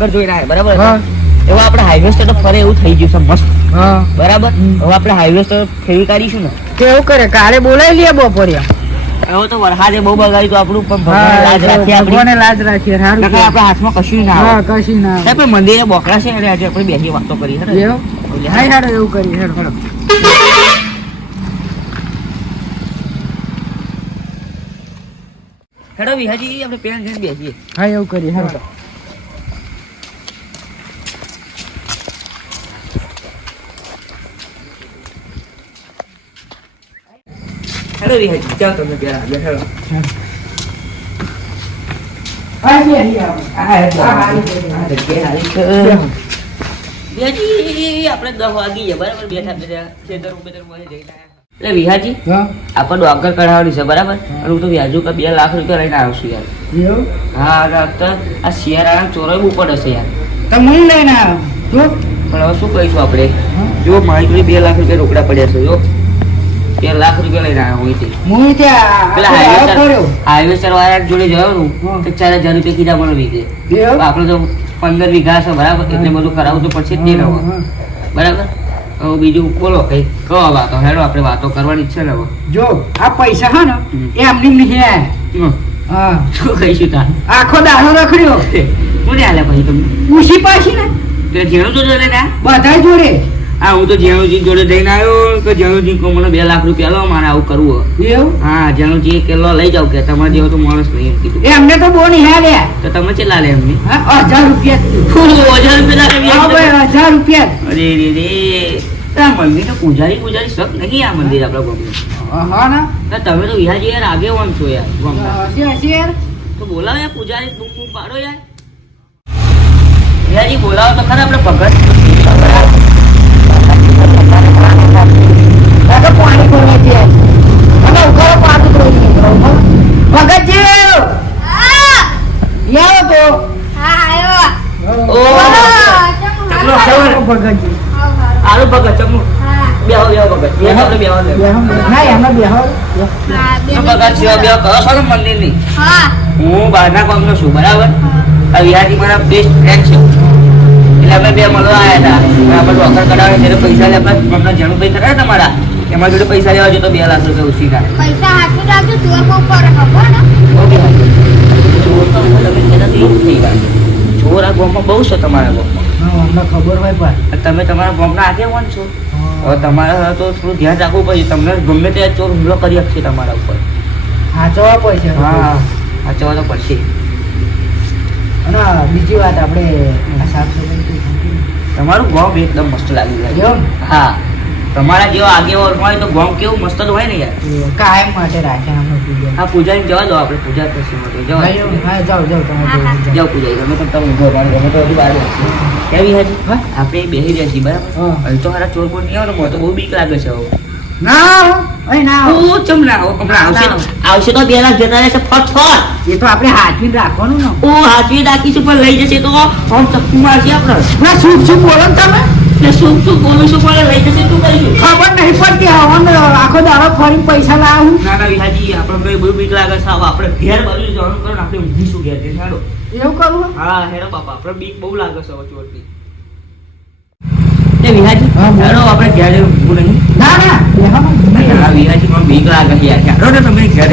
ડોગર જોઈ રહ્યા બરાબર હા. આપણે હાઈવે તો ફરે એવું થઈ ગયું છે મસ્ત. બરાબર? હવે આપણે હાઈવે તો ફેરી કાઢીશું ને? કેવું કરે કાલે બોલાવી લઈએ બપોરિયા હવે તો વરસાદે બહુ બગાડ્યું આપણું પણ ભગવાને લાજ રાખી આપણી. લાજ રાખીએ સારું આપણા હાથમાં કશું ના હા આવે ના સાહેબ મંદિરે બોકડા છે એટલે આજે આપણે બેસી વાતો કરી હેડો. એવું? હા એવું કરી હેડો હેડો. હેડો વિહાજી આપણે પેન જઈને બેસીએ. હા એવું કરી હેડો હેડો વિહાજી ચાલો તમે પેલા બેઠો. આ હેડો. આ. આપણે વાગી ગયા બરાબર? બેઠા બેઠા ખેતર બેતરમાં જઈને એટલે વિહાજી આપણે ડોગર કઢાવવાની છે બરાબર? અને હું તો વ્યાજુ કે બે લાખ રૂપિયા લઈને આવ્યો છું યાર. હા અને આ શિયાળાના ચોરાય ઉપર હશે યાર. તમે લઈને આવ્યો? પણ હવે શું કહીશું આપણે? જો મારી જોડે બે લાખ રૂપિયા રોકડા પડ્યા છે જો. બે લાખ રૂપિયા લઈને આવ્યો અહીંથી. હું ત્યાં પેલા. વાળા જોડે હું. તો ચાર હજાર રૂપિયા કીધા મને વીઘે આપણે તો પંદર વીઘા છે બરાબર? એટલે બધું કરાવવું તો પડશે જ નહીં ને હવે. હા, બરાબર? હવે બીજું બોલો કઈ. કહો વાતો હેડો આપણે વાતો કરવાની છે ને જો આ પૈસા હા ને. એ આમની નહીં હા. શું કહીશું તા આખો દાડો રખડ્યો. કોને આલ્યા પછી તમને. ઉસી પાછી ને. તે જેણું તો જોડે ને? બધા જોડે. હા હું તો જેણુજી જોડે જઈને આવ્યો કે જેણુજી કો મને બે લાખ રૂપિયા લો મારે આવું કરવું એવું? હા જેણુજી કે લો લઈ જાવ કે તમારે જેવો તો માણસ નહીં કીધું. એ અમને તો બહુ નિહાળ્યા તો તમે કેટલા લે અમને હા હજાર રૂપિયા. હજાર રૂપિયા હજાર રૂપિયા. અરે રે રે. આ મંદિર તો પૂજારી પૂજારી શક નહીં આ મંદિર આપણા ગામનું? હા ના. તમે તો વિહાજી યાર આગેવાન છો યાર ગામના. તો બોલાવો યાર પૂજારી બૂમ બૂમ પાડો યાર. વિહાજી બોલાવો તો ખરા આપણે ભગત. આ તો પાણી ભરવા છે અને પાછું તો નહીં નીકળો, હો. ભગતજી! યાર તો. ઓ. ચકલો ખબર ભગતજી. આલુ ભગત ચકલો. બેહો બેહો ભગત. બેહો બેહો. ના. એમાં બેહો. ભગત છે બેહો કરો છો મંદિરની હું બહારના ગામનો છું બરાબર? આ વિહારી મારા બેસ્ટ ફ્રેન્ડ છે. એટલે અમે બે મળવા આવ્યા હતા. આપણે ડોક્ટર કઢાવે ત્યારે પૈસા આપણે જણુભાઈ ખરા તમારા? એમાં જોડે પૈસા લેવા જોઈએ તો બે લાખ રૂપિયા ઉછીના પૈસા હાથું રાખજો ચોર બહુ પડે ખબર ને. ઓકે ચોર તો હું તમે તેનાથી નહીં થઈ ચોર આ ગોમમાં બહુ છે તમારા ગામમાં. હા અમને ખબર હોય પણ. તમે તમારા ગામના આગેવાન છો. હવે તમારે તો થોડું ધ્યાન રાખવું પડશે. તમને ગમે તે ચોર હુમલો કરી શકશે તમારા ઉપર. હાચવા પડશે. હા સાચવવા તો પડશે. અને બીજી વાત આપણે સાફ સફાઈ તમારું ગામ એકદમ મસ્ત લાગી જાય હા. તમારા જેવા આગેવાન હોય તો ગામ કેવું મસ્ત હોય ને યાર કાયમ માટે રાખે અમે પૂજા આ પૂજાની જવા દો આપણે પૂજા કરશું માટે જવા હા? જાઓ જાઓ તમે હા, હા. જાઓ. પૂજા તમે તો તમે ઊભો રહો, તમે તો હજી બહાર બેસી. કેવી હાજી હા? આપણે બેસી રહ્યા છીએ બરાબર હા. હવે તો હારા ચોર બોર નહીં આવે તો બહુ બીક લાગે છે હવે ના અહીં ના ઓ, ચમ ના આવો. હમણાં આવશે તો- આવશે તો બે લાખ જતા રહેશે ફટ ફટ એ તો આપણે હાથવી રાખવાનું ને ઓ હાથવી રાખીશું પણ લઈ જશે તો આમ ચક્કુ મારશે આપણે ના શું શું બોલો તમે એટલે શું શું બોલીશું પણ લઈ જશે શું કરીશું ખબર નહીં પડતી હવાનો આખો દાડો ફરી પૈસા લાવું ના ના વિહાજી આપણે ભાઈ બહુ બીક લાગે છે. આપણે ઘેર બાજુ જવાનું કરો આપણે ઊંઘીશું ઘેર જઈને હેડો. એવું કરવું હા હેડો બાપા આપણે બીક બહુ લાગે છે હવે ચોરથી વિહાજી હા, હેડો આપણે ઘેર જઈને નહીં. ના ના બેહો ને. ના, વિહાજી બીક લાગે છે યાર. હેડો ને તમે ઘેર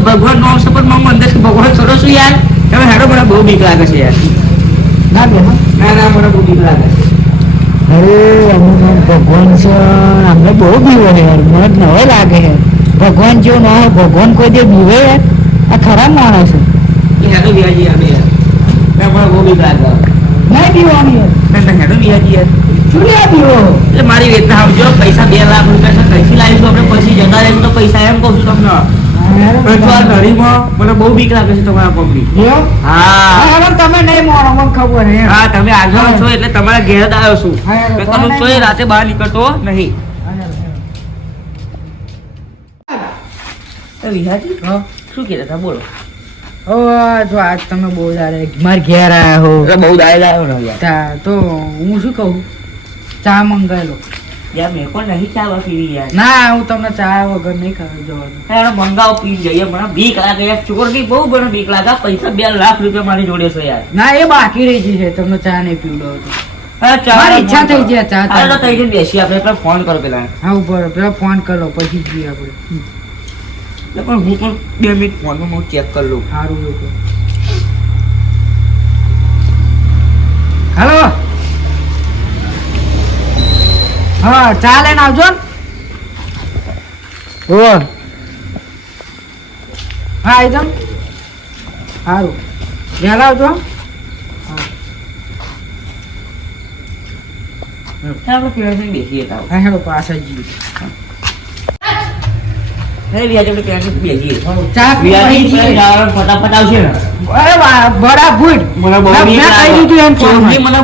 ભગવાન. નો શપથમાં અંદર ભગવાન છોડો છું યાર. તમે હેડો મને બહુ બીક લાગે છે યાર. ના ના મને બહુ લાગે અરે અમુક ભગવાન છે અમને બહુ બીવો યાર મને નવો લાગે છે ભગવાન જેવો ન હોય ભગવાન કોઈ દે બીવે યાર આ ખરાબ માણસ છે હેડો વ્યાજી આવે યાર મને બહુ બીક લાગે નહીં બીવાનું યાર હેડો વિહાજી યાર એટલે મારી વેદના આવજો, પૈસા બે લાખ રૂપિયા છે કઈથી લાવીશું આપણે, પછી જતા રહીશું તો પૈસા એમ કહું છું તમને. અથવા નળીમાં મને બહુ બીક લાગે છે તમારા પગની. હા? હા, તમે નહીં માનો મને ખબર છે. હા તમે આગળ છો એટલે તમારા ઘેર આવ્યો છું. હા, યાર, મેં તો તમે નહીં રાતે બહાર નીકળતો નહીં. વિહાજી શું કહેતા હતા? બોલો. ઓ જો આજ તમે બહુ દાડે માર ઘેર આવ્યા હો. બહુ દાય આવ્યો ને તો હું શું કહું? ચા મંગાવેલો. યાર મેં પણ નહીં ચા પીવી યાર. ના હું તમને ચા વગર નહીં ખાવા જવાનું. યાર મંગાવ પી જઈએ મને બીક લાગે યાર. ચોરની બહુ મને બીક લાગે. પૈસા બે લાખ રૂપિયા મારી જોડે છે યાર. ના એ બાકી રહી ગઈ છે. તમને ચા નહીં પીવડો હતો મારી ઈચ્છા થઈ ફોન કરો. જાય ચા હાલો તો જઈને બેસીએ આપણે પેલા ફોન કરો પેલા. હા ઉપર પેલા ફોન કરો પછી જઈએ આપણે. પણ હું પણ બે મિનિટ ફોનમાં હું ચેક કરી લઉં. સારું લોકો હાલો? હા ચા લઈને આવજો ને હો હા આવી જાઓ સારું વહેલા આવજો હો. આપણે પેલા જઈને બેસીએ તાવ હા હેડો પાછા જઈએ ફટાફટ આવશે બડા ભૂટ મને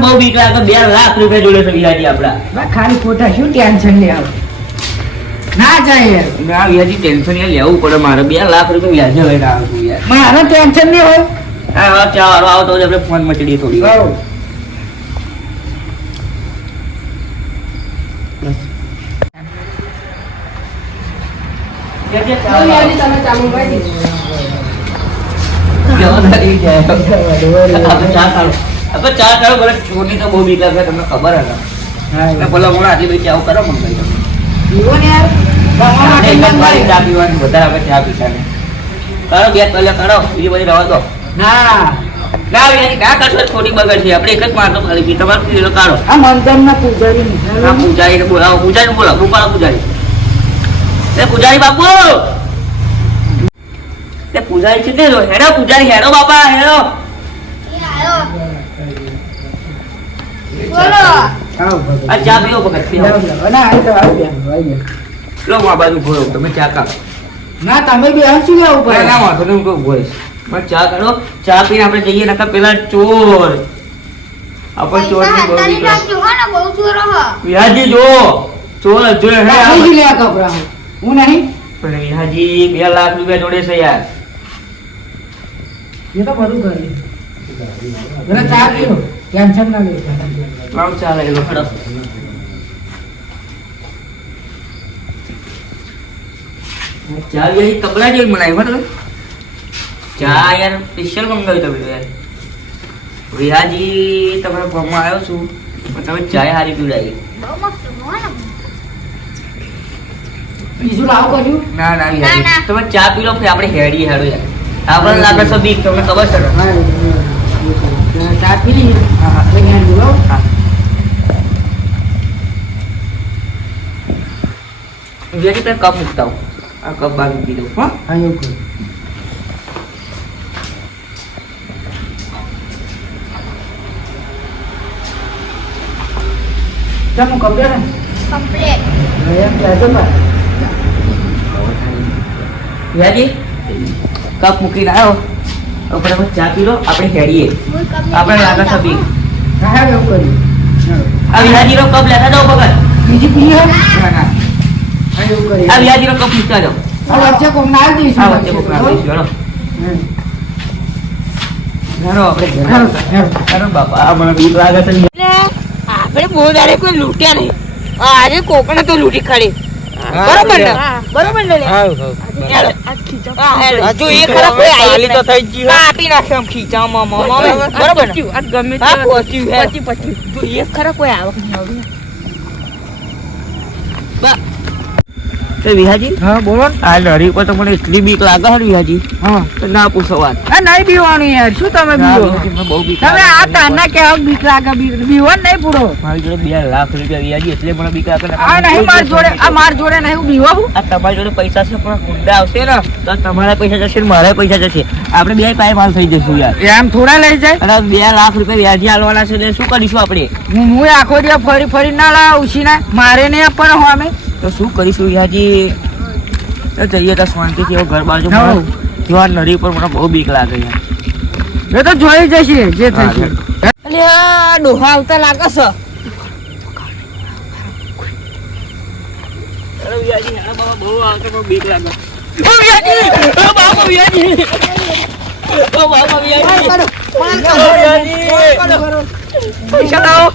બહુ બીક લાગે. બે લાખ રૂપિયા જોડે છે વ્યાજી આપડા. ખાલી ખોટા શું ટેન્શન લે આવે? ના જાય યાર ના વ્યાજી ટેન્શન યાર લેવું પડે મારે. બે લાખ રૂપિયા વ્યાજે લઈને આવું યાર. મારે ટેન્શન નહીં હોય. હા હા ચા વાળો આવતો હોય આપણે ફોન મચડીએ થોડી વાર. બરોબર. વ્યાજી ચા કાઢો, ભલે ચોરની તો બહુ બીક લાગે તમને ખબર હે હા, ભલે હું આટલી બધી ચાઓ કરો મંગાઈ તમે. પીવો ને યાર તમારા માટે આપણે એક જ મંગાવી. વાળી ચા પીવાની, બધા આપણે ચા પીતા ને. કાઢો, બે કલાક કાઢો, બીજી બધી રવા દો. ના ખોટી બગડ છે. આપણે એક જ મારતો ખાલી તમારે કાઢો. આ પૂજારી ને આ પૂજારીને બોલાવો, પૂજારીને બોલાવો, રૂપાળા પૂજારી. એ પૂજારી બાપુ. એ પૂજારી છે તે હેડો પૂજારી હેડો બાપા હેડો. એ આયો. બોલો આવો ભગત. આ ચા પીવો. લો આ બાજુ ભરો તમે ચા કાઢો ના તમે બી હસી ગયા ઉપર ના વાંધો નહીં, હું પણ ચા કરો ચા પીને આપણે જઈએ નકર પેલા ચોર. આપણે ચોર ને બહુ ચોરો જો ચોર જ હે હું નહીં? પણ વિહાજી બે લાખ રૂપિયા જોડે છે યાર. એ તો બધું કરી ચા પીઓ. ટેન્શન ના લે. લાવ ચા લઈ લો ચા યાર તબલા જેવી બનાવી બરાબર ચા યાર સ્પેશિયલ મંગાવી તમે યાર. વિહાજી તમારા ગામમાં આવ્યો છું. તમે ચા હારી પીવડાવી. બીજું લાવો કર્યું ના ના આવી તમે ચા પી લો આપણે હેડી હેડો યાર. આપણે લાગે છે બીક તમને ખબર છે? ને? ચા પી લઈએ. હા હા. અહીંયા બોલો. હા. તમે કપ મૂકતા હું આ કપ બાકી પી દઉં. હા? હા એવું કરું. ચમ કપડે ને કમ્પ્લેટ. એમ કહેજો ને વિહાજી કપ મૂકીને આવ્યો હવે ચા પી લો આપણે હેડીએ આપણે લાગે છે આ વિહાજીનો કપ લેતા જાઓ બગર બીજી પી આ વ્યાજી ના કપ મૂકતા જાઓ. વચ્ચે ના આ વચ્ચે દઈશું, આપણે આપણે બહુ દાડે કોઈ લૂટ્યા નહીં. આજે કોકણે તો લૂંટી ખાડી. બરોબર ને? બરોબર ને. જો એ કોઈ આયેલી તો થઈ ગઈ કાપી નાખ્યો આમ ખીચામાં મમ, મમ. બરોબર હે. જો એ કોઈ આવક આવડી તે વિહાજી? હા બોલો ને. આ લડી પર તો મને એટલી બીક લાગે છે વિહાજી હા. તો ના પૂછો વાત. આ નહીં બીવાનું યાર શું તમે બીવો? વિહાજી, મને બહુ બીક તમે આ છે. તારના કેવા બીક લાગે બીવો નહીં પૂરો? મારી જોડે બે લાખ રૂપિયા વિહાજી એટલે મને બીક લાગે આ નહીં માર જોડે આ માર જોડે નહીં હું બીવો હું આ તમારી જોડે પૈસા છે પણ ગુંડા આવશે ને તો તમારા પૈસા જશે ને મારા પૈસા જશે. આપણે બે પાય માલ થઈ જશું યાર. એમ થોડા લઈ જાય? અને બે લાખ રૂપિયા વ્યાજી આલવાના છે એટલે શું કરીશું આપણે? હું હું આખો દિવસ ફરી ફરી ના લાવ ઉછીના. મારે નહીં આપવાનો હો અમે તો શું કરીશું? યાજી જઈએ તો શાંતિથી હવે ઘર બાજુ જોવા નરી પર મને બહુ બીક લાગે યાર એ તો જોઈ જશે જે થશે. અને આ ડોહા આવતા લાગે છે. બહુ આવતો બહુ બીક લાગે. બાબા બાબા પૈસા લાવો.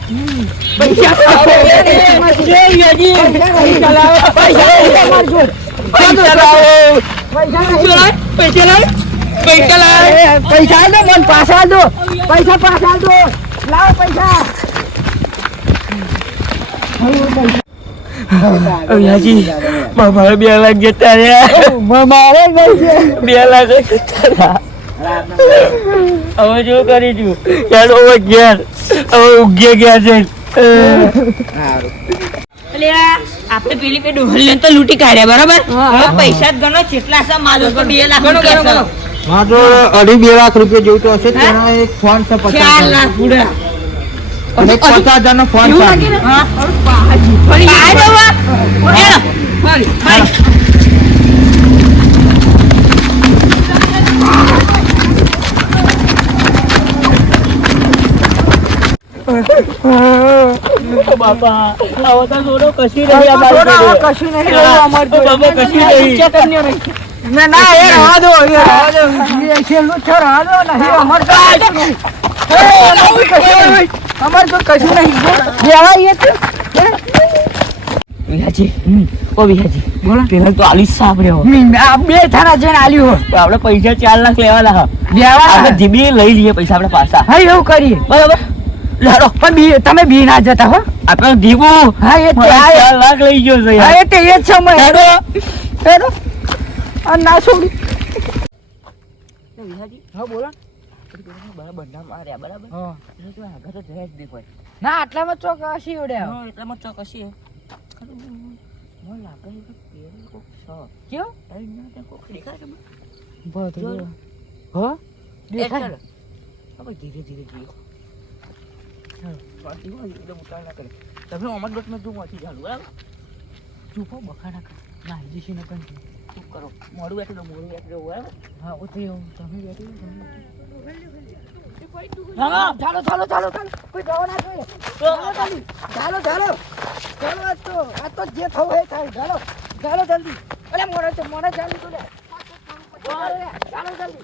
મારે બે લાખ જતા રહ્યા મારે બે લાખ હવે જો કરી દઉં યાર હવે ઘેર હવે ઉગ્યા ગયા છે આપણે પેલી કઈ ડોહલીને તો લૂંટી કાઢ્યા બરાબર? પૈસા જ ગણો કેટલા છે મારો તો બે લાખ તો અઢી બે લાખ રૂપિયા જેવું તો હશે તેનો એક ફોન છે પચાસ. લાખ પૂરા અને પચાસ હજારનો ફોન છે બાપા આવો તો જોડો કશું નહીં આ બાજુ. કશું નહીં રહ્યું અમારી બાપા કશું નહીં ના, ના, એ રહેવા દો, એ રહેવા દો. એ છેલ્લું છે, રહેવા દો, નહીં, અમારે તો કશું નહીં. એ, અમારે કશું નહીં. અમારે તો કશું નહીં. રહેવા એ તો. વિહાજી ઓ વિહાજી બોલો પેલા તો આલીસ સાંભળે હો બે થાના જઈને આલ્યું હોય. આપણે પૈસા ચાર લાખ લેવાના હા લેવા. જીબી લઈ લઈએ પૈસા આપણે પાછા હા એવું કરીએ બરાબર લાડો પણ બી તમે બી ના જતા હો. આપણે દીવો. હા એ તે આ- લાખ લઈ ગયો છે હા એ તે એ સમય હેડો. હેડો. આ ના છોડી. હા બોલો. બંધા માર્યા બરાબર હા. આગળ તો જય જ દેખાય ના આટલામાં ચોક હસી ઉડ્યા હા એટલામાં ચોકસી હે મને લાગે છે કે કોક છે કેવું એના કોક દેખાય. છે બધું હો દેખાય હવે ધીરે ધીરે. પાછી હોય એકદમ ઉતાવળ ના કરે તમે અમાર મોડું બેઠું મોડું બેઠું બરાબર હા ચાલો આજ તો જે થવું એ થાય ચાલો ચાલો. જલ્દી અરે મોડે તો મોડે ચાલુ તું ચાલો જલ્દી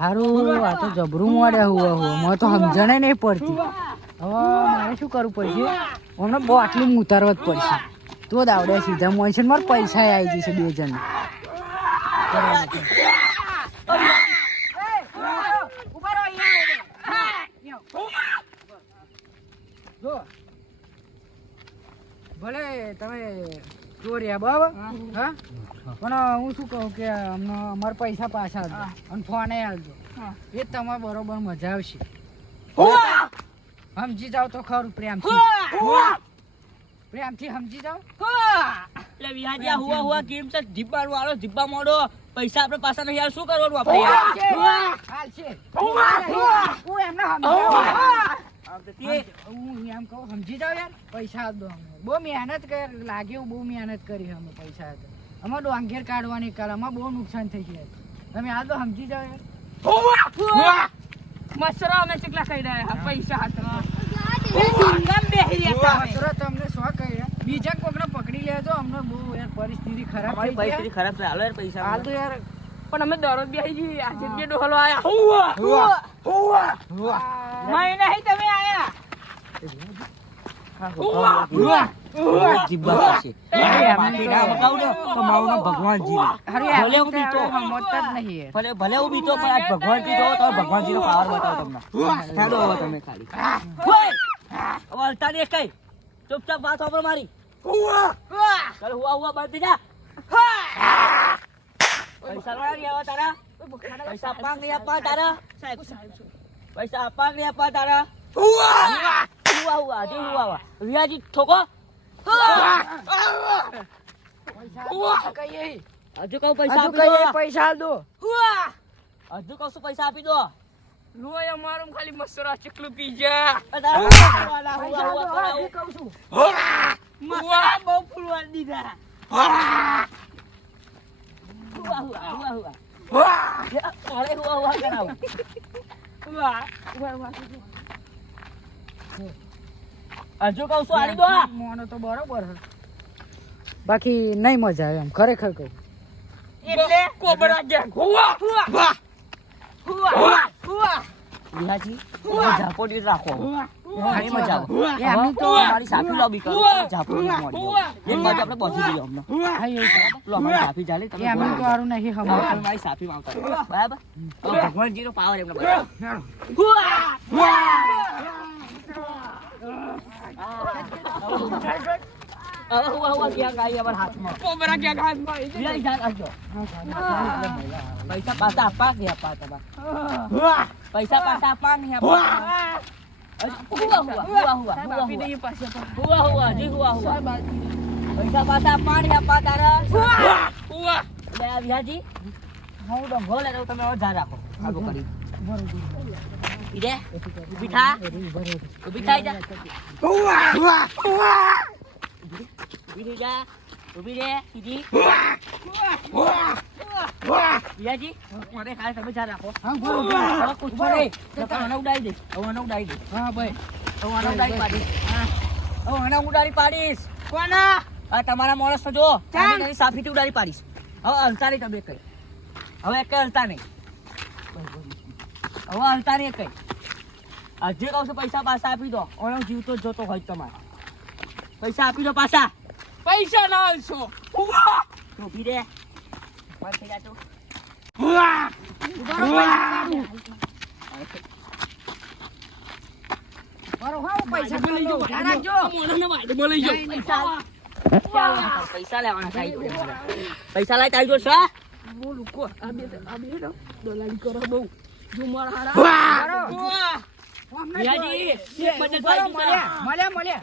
હારું આ, તો જબરું મળ્યા હુવા હુવા મને તો સમજણે નહીં પડતી હવે મારે શું કરવું પડશે હમણાં બહુ આટલું ઉતારવા જ પડશે તો જ આવડે સીધા મોય છે ને મારે પૈસા આવી જશે બે જણ ભલે તમે ચોર્યા બરાબર? હા? પણ હું શું કહું કે અમને અમારા પૈસા પાછા આપજો અને ફોને આપજો. એ તમારે બરોબર મજા આવશે. સમજી જાવ તો ખરું પ્રેમથી. પ્રેમથી સમજી જાવ એટલે વિહાજી આ હુવા હુવા કેમ છે? જીબ્બા વાળો જીબ્બા મોડો. પૈસા આપણે પાછા નહીં યાર શું કરવાનું આપણે? હું એમને સમજાવું. હું એમ કહું સમજી જાવ યાર પૈસા આપજો અમને. બહુ મહેનત કર લાગે બહુ મહેનત કરી અમે પૈસા આપે. અમારે ડોંગેર કાઢવાની કાલ અમારે બહુ નુકસાન થઈ ગયા તમે આ તો સમજી જાવ યાર. મસરો અમે ચેટલા ખાઈ રહ્યા પૈસા હાથમાં તમને સો કહી બીજા કોકને પકડી લેજો અમને બહુ યાર પરિસ્થિતિ ખરાબ થઈ પરિસ્થિતિ ખરાબ છે. હાલો યાર પૈસા હાલ તો યાર. પણ અમે દરરોજ બેસી જઈએ. આજે બે ડોહલો આયા. મહિના ભગવાનજી સાંભળો મારી ચાલ હુવા હુવા બંધ જા પૈસા વાળા તારા પૈસા આપવા તારા પૈસા આપવા નહીં આપવા તારા હુઆ હુઆ હજી હુઆ હુઆ વ્યાજી ઠોકો હજુ કહું પૈસા આપી દો પૈસા દો હજુ કહું છું પૈસા આપી દો લોય અમારું ખાલી મસરા ચકલુ પી જા મસરા બહુ ફૂલવા દીધા હુઆ હુઆ કરાવું હુઆ હુઆ હુઆ હજુ કહું છું આડી દો. મોનો તો બરોબર બાકી નહીં મજા આવે એમ ખરેખર કહું. એટલે? કોબરા ગેંગ હુવા હુવા હુવા હુવા તમે ઝાપોટી રાખો. નહીં મજા આવે. એ તો મારી સાફી લોબી કરો તમે મોડી એક બાજુ આપણે પહોંચી હમણાં. હા, સાફી ચાલે તમે તો. નહીં હવે મારી સાફી બરાબર? ભગવાનજીનો પાવર એમને. પૈસા પાછા આપવા પૈસા પાછા આપવા નહીં આપવા હુઆ હુઆ હુઆ હુઆ હુઆ જી હુઆ પૈસા પાછા પાણી આપવા તારા હુઆ હુઆ લે હું ડંગો લઈ તમે વધારે રાખો આગો કરી ઈરે ઉડાઈ દે હા ભાઈ હવે મને ઉડાઈ હા હવે મને ઉડાડી પાડીશ કોના આ તમારા માણસ તો જો ચાંદી સાફીથી ઉડાડી પાડીશ. હવે હલતા નહીં તમે કઈ. હવે કઈ હલતા નહીં. હવે હલતા નહીં કઈ હજી કહું છું પૈસા પાછા આપી દો. ઓનો જીવ તો જોતો હોય તમારે. પૈસા આપી દો પાછા. પૈસા ના આવશો ઊભી રે. માર થઈ જાતો પૈસા લેવાના પૈસા લાવી તારી જોડશે બોલું કો આ બે આ બે દલાલી કરો બહુ. જો મારા હારા. હુવા વિહાજી મદદ બરો, પાડી દીધો. મળ્યા મળ્યા મળ્યા.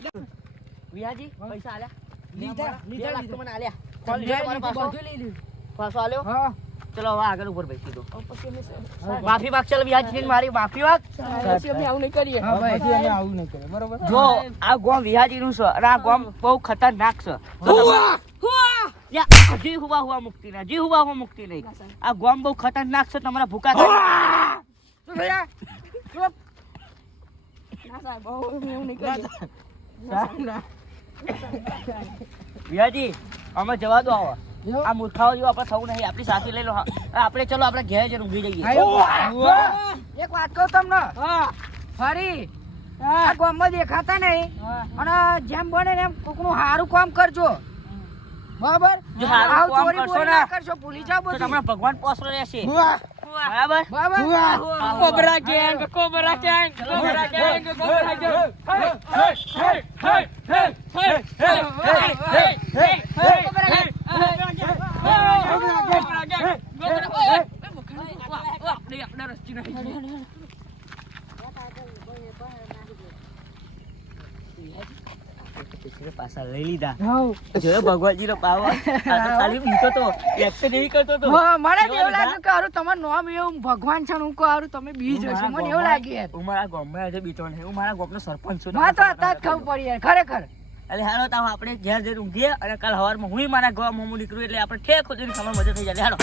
વિહાજી પૈસા આલ્યા. લીધા, લીધા, લાખ મને આલ્યા. ચાલ, લીધા પાછો. બધું લઈ લીધું. પાછો આલ્યો. હા. ચલો હવે આગળ ઉપર બેસી દો માફી માગ ચલ વિહાજી મારી માફી માગ. અમે આવું નહીં કરીએ. હા ભાઈ પછી અમે આવું નહીં કરે બરોબર? જો આ ગોમ વિહાજી નું છે. અને આ ગોમ બહુ ખતરનાક છે. હજી હુવા હુવા મુક્તિ ના જી હુવા હુવા મુક્તિ નહીં. આ ગોમ બહુ ખતરનાક છે તમારા ભૂકા થાય શું થયા? ના સાહેબ હવે અમે એવું નહીં કરીએ વિહાજી અમે જવા દો આવો. આ મૂર્ખાઓ જેવું આપણે થવું નહીં આપણી સાથે લઈ લો. હા. આપણે ચલો આપણે ઘેર જ ઊંઘી જઈએ. એક વાત. કહું તમને. ફરી આ ગામમાં દેખાતા નહીં અને જેમ બને એમ કોકનું સારું કામ કરજો. બરાબર? ભગવાન પોસરો રહેશે. બરાબર cobra gang cobra gang cobra gang cobra gang રસ્તી નથી પાછા લઈ લીધા. જોયો ભગવાનજીનો પાવર આ ખાલી બીતો તો એક્શન એવી કરતો તો મને એવું લાગે લાગ્યું કે હારું તમારું નામ એવું ભગવાન છે હું કહું હારું તમે બીજ હશો. મને એવું લાગ્યું યાર હું મારા ગામમાં આજે બીતો નહીં. હું મારા ગામનો સરપંચ છું. મને તો અત્યારે ખબર પડી યાર. ખરેખર. એટલે હાલો તો આપણે ઘેર જઈને ઊંઘીએ અને કાલ સવારમાં હું મારા ગામ હું નીકળું એટલે આપણે ઠેક સુધી સમય મજા થઈ જાય. હાલો.